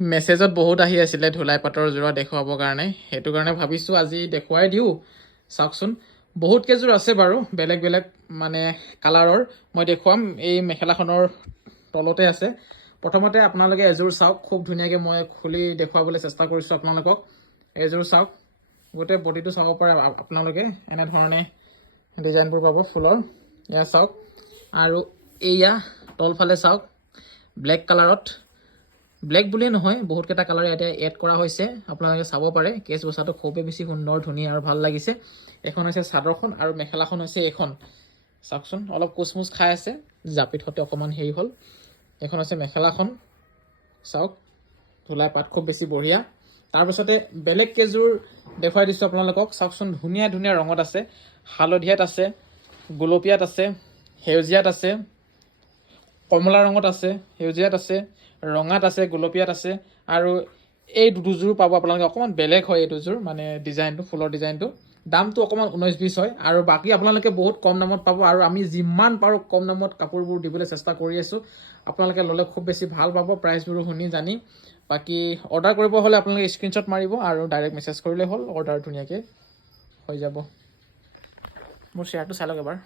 মেছেজত বহুত আহি আছিলে ধুলাই পাটৰ যোৰা দেখুৱাবৰ কাৰণে, সেইটো কাৰণে ভাবিছোঁ আজি দেখুৱাই দিওঁ। চাওকচোন, বহুত কেইযোৰ আছে বাৰু বেলেগ বেলেগ মানে কালাৰৰ, মই দেখুৱাম। এই মেখেলাখনৰ তলতে আছে। প্ৰথমতে আপোনালোকে এযোৰ চাওক, খুব ধুনীয়াকৈ মই খুলি দেখুৱাবলৈ চেষ্টা কৰিছোঁ আপোনালোকক। এযোৰ চাওক, গোটেই বডিটো চাব পাৰে আপোনালোকে, এনেধৰণে ডিজাইনবোৰ পাব ফুলৰ। এয়া চাওক, আৰু এয়া তলফালে চাওক, ব্লেক কালাৰত। ব্লেক বুলিয়ে নহয়, বহুতকেইটা কালাৰ ইয়াতে এড কৰা হৈছে, আপোনালোকে চাব পাৰে। কেছ বচাটো খুবেই বেছি সুন্দৰ, ধুনীয়া আৰু ভাল লাগিছে। এখন হৈছে চাদৰখন আৰু মেখেলাখন হৈছে এইখন। চাওকচোন, অলপ কোচমোচ খাই আছে, জাপিত হতে অকণমান হেৰি হ'ল। এখন হৈছে মেখেলাখন, চাওক ধুলাই পাত খুব বেছি বঢ়িয়া। তাৰপিছতে বেলেগ কেইযোৰ দেখুৱাই দিছোঁ আপোনালোকক। চাওকচোন, ধুনীয়া ধুনীয়া ৰঙত আছে, হালধীয়াত আছে, গুলপীয়াত আছে, সেউজীয়াত আছে, কমলা ৰঙত আছে, সেউজীয়াত আছে, ৰঙাত আছে, গুলপীয়াত আছে। আৰু এই দুযোৰ পাব আপোনালোকে, অকণমান বেলেগ হয় এই দুযোৰ, মানে ডিজাইনটো, ফুলৰ ডিজাইনটো। দামটো অকণমান 19-20 হয়, আৰু বাকী আপোনালোকে বহুত কম দামত পাব। আৰু আমি যিমান পাৰোঁ কম দামত কাপোৰবোৰ দিবলৈ চেষ্টা কৰি আছোঁ। আপোনালোকে ল'লে খুব বেছি ভাল পাব, প্ৰাইচবোৰো শুনি জানি। বাকী অৰ্ডাৰ কৰিব হ'লে আপোনালোকে স্ক্ৰীনশ্বট মাৰিব আৰু ডাইৰেক্ট মেছেজ কৰিলে হ'ল, অৰ্ডাৰ ধুনীয়াকৈ হৈ যাব। মোৰ শ্বেয়াৰটো চাই লওক এবাৰ।